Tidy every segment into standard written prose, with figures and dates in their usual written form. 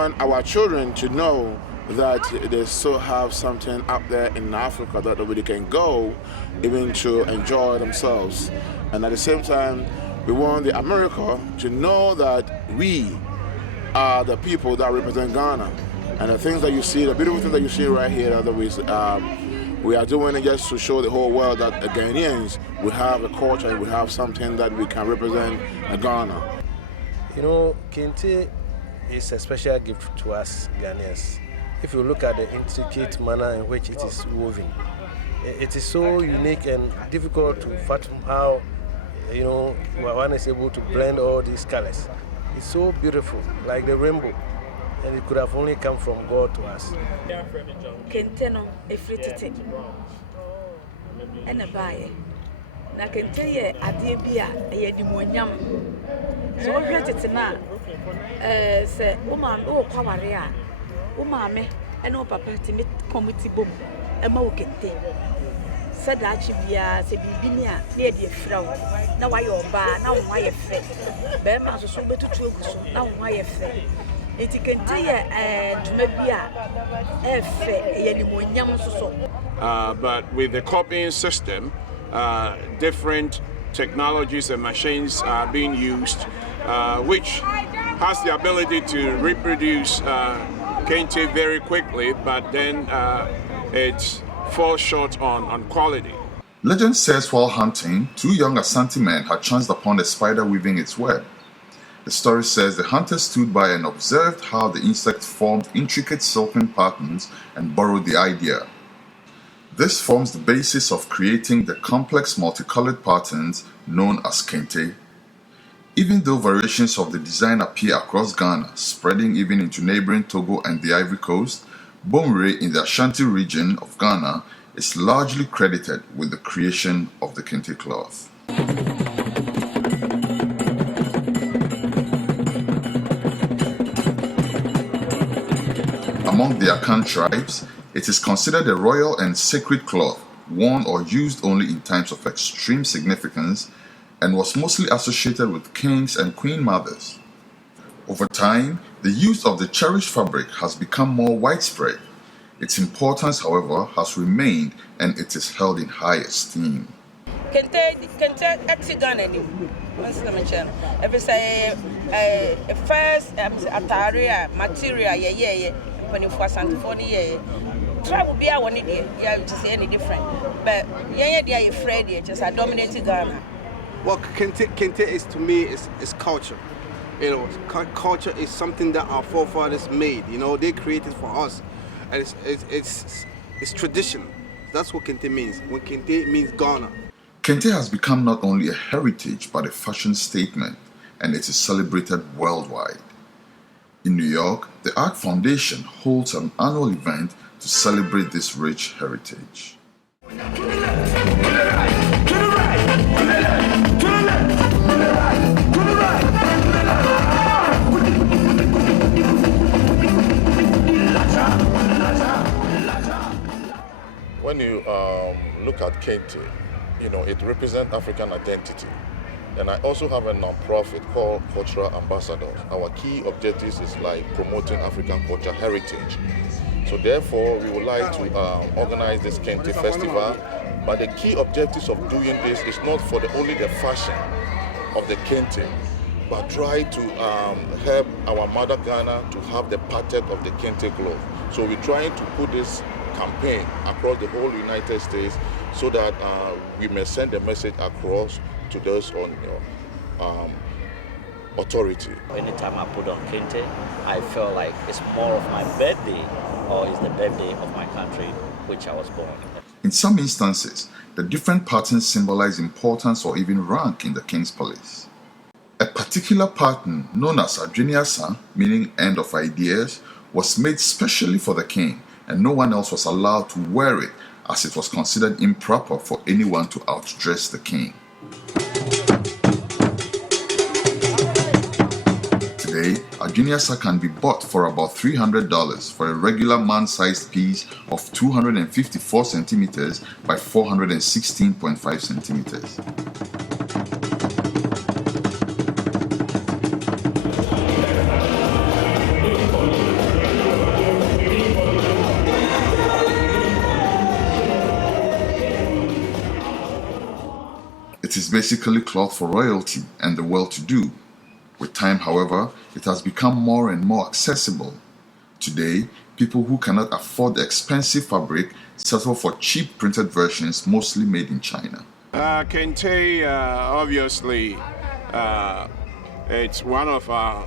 want our children to know that they still have something up there in Africa that nobody can go even to enjoy themselves. And at the same time, we want the America to know that we are the people that represent Ghana. And the things that you see, the beautiful things that you see right here, that we are doing it just to show the whole world that the Ghanaians, we have a culture and we have something that we can represent Ghana. You know, Kente is a special gift to us Ghanaians. If you look at the intricate manner in which it is woven, it is so unique and difficult to fathom how, you know, one is able to blend all these colors. It's so beautiful, like the rainbow, and it could have only come from God to us. Kente no efritete ena bae na kente ye ade bia ye dimonyam so hwetete na se o ma o kwaware a o maame ena o papa ti me committee bom e ma o kente se da chi bia se bibi ni a na ye de afra wo na wa ye oba na wo wa ye fe be ma so so betutu eguso na wo wa ye fe. But with the copying system, different technologies and machines are being used, which has the ability to reproduce Kente very quickly, but then it falls short on quality. Legend says while hunting, two young Asante men had chanced upon a spider weaving its web. The story says the hunter stood by and observed how the insect formed intricate silken patterns and borrowed the idea. This forms the basis of creating the complex multicolored patterns known as Kente. Even though variations of the design appear across Ghana, spreading even into neighboring Togo and the Ivory Coast, Bomre in the Ashanti region of Ghana is largely credited with the creation of the Kente cloth. Among the Akan tribes, it is considered a royal and sacred cloth, worn or used only in times of extreme significance, and was mostly associated with kings and queen mothers. Over time, the use of the cherished fabric has become more widespread. Its importance, however, has remained and it is held in high esteem. Kente Ghana ni. Every say first ataria material ye 24 centiphone try will be a one day, yeah, which is any different. But yeah, they are afraid it just a dominated Ghana. What Kente is to me is culture. You know, culture is something that our forefathers made. You know, they created for us, and it's tradition. That's what Kente means. When Kente means Ghana. Kente has become not only a heritage but a fashion statement, and it is celebrated worldwide. In New York, the Art Foundation holds an annual event to celebrate this rich heritage. When you look at Kente, you know, it represents African identity. And I also have a non-profit called Cultural Ambassadors. Our key objectives is like promoting African culture heritage. So therefore, we would like to organize this Kente festival. But the key objectives of doing this is not for only the fashion of the Kente, but try to help our mother Ghana to have the pattern of the Kente cloth. So we're trying to put this campaign across the whole United States so that we may send a message across to those on authority. Anytime I put on Kente, I feel like it's more of my birthday or it's the birthday of my country which I was born in. In some instances, the different patterns symbolize importance or even rank in the king's palace. A particular pattern known as Adwiniasa, meaning end of ideas, was made specially for the king, and no one else was allowed to wear it as it was considered improper for anyone to outdress the king. Today, Adwiniasa can be bought for about $300 for a regular man-sized piece of 254 centimeters by 416.5 centimeters. It is basically cloth for royalty and the well-to-do. With time, however, it has become more and more accessible. Today, people who cannot afford the expensive fabric settle for cheap printed versions, mostly made in China. Kente, obviously, it's one of our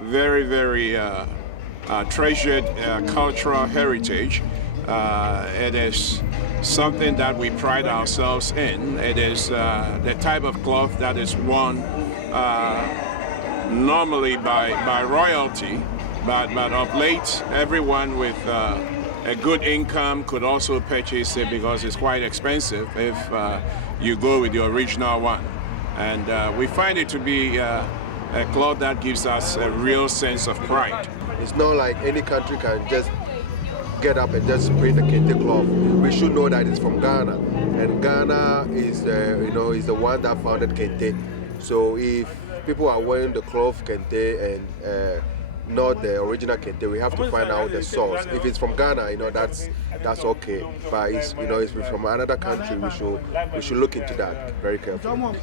very, very treasured cultural heritage. It is something that we pride ourselves in. It is the type of cloth that is worn normally by royalty, but of late, everyone with a good income could also purchase it because it's quite expensive if you go with the original one. And we find it to be a cloth that gives us a real sense of pride. It's not like any country can just get up and just print a Kente cloth. We should know that it's from Ghana, and Ghana is is the one that founded Kente. So if people are wearing the cloth Kente and not the original Kente, we have to find out the source. If it's from Ghana, that's okay. But it's it's from another country, we should look into that very carefully.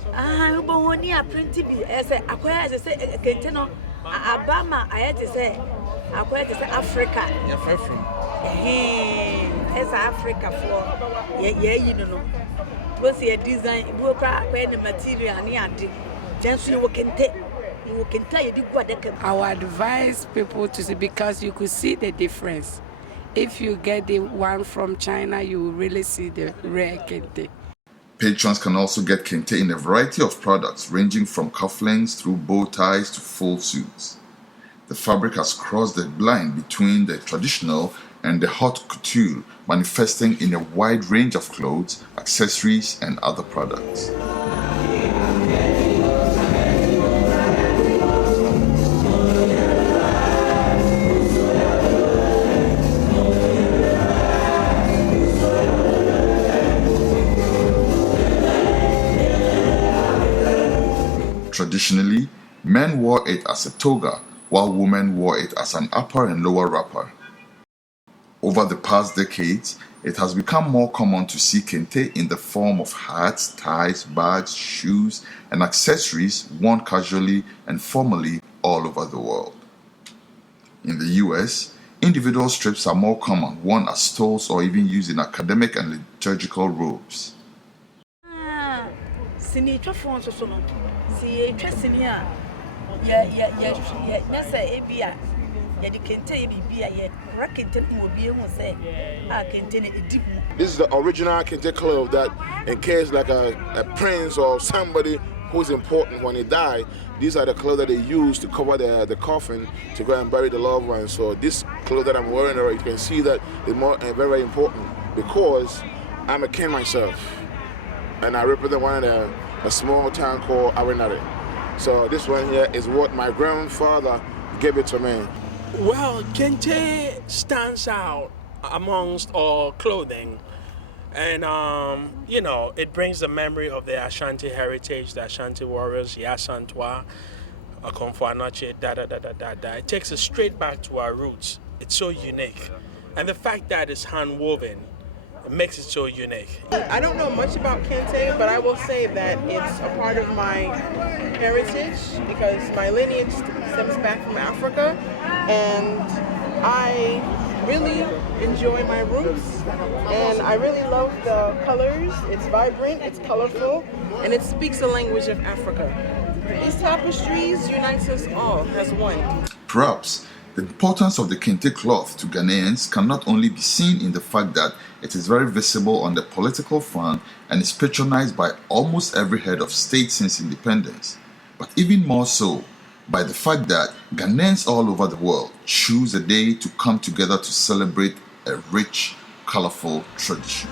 Abama, I had to say, Africa. It's Africa for you know. Once you design, you can the material and just you can take. I would advise people to see, because you could see the difference. If you get the one from China, you will really see the rare Kente. Patrons can also get Kente in a variety of products, ranging from cufflinks through bow ties to full suits. The fabric has crossed the line between the traditional and the haute couture, manifesting in a wide range of clothes, accessories, and other products. Traditionally, men wore it as a toga, while women wore it as an upper and lower wrapper. Over the past decades, it has become more common to see Kente in the form of hats, ties, bags, shoes, and accessories worn casually and formally all over the world. In the US, individual strips are more common, worn as stoles or even used in academic and liturgical robes. This is the original Kente cloth that, in case like a prince or somebody who's important when he died, these are the clothes that they use to cover the coffin to go and bury the loved one. So this clothes that I'm wearing, you can see that it's very, very important because I'm a king myself, and I represent a small town called Arenare. So this one here is what my grandfather gave it to me. Well, Kente stands out amongst all clothing, and it brings the memory of the Ashanti heritage, the Ashanti warriors, Yasantwa, Akomfuanache, It takes us straight back to our roots. It's so unique, and the fact that it's hand woven, it makes it so unique. I don't know much about Kente, but I will say that it's a part of my heritage because my lineage stems back from Africa, and I really enjoy my roots, and I really love the colors. It's vibrant, it's colorful, and it speaks the language of Africa. These tapestries unites us all as one. Perhaps the importance of the Kente cloth to Ghanaians can not only be seen in the fact that it is very visible on the political front and is patronized by almost every head of state since independence, but even more so by the fact that Ghanaians all over the world choose a day to come together to celebrate a rich, colorful tradition.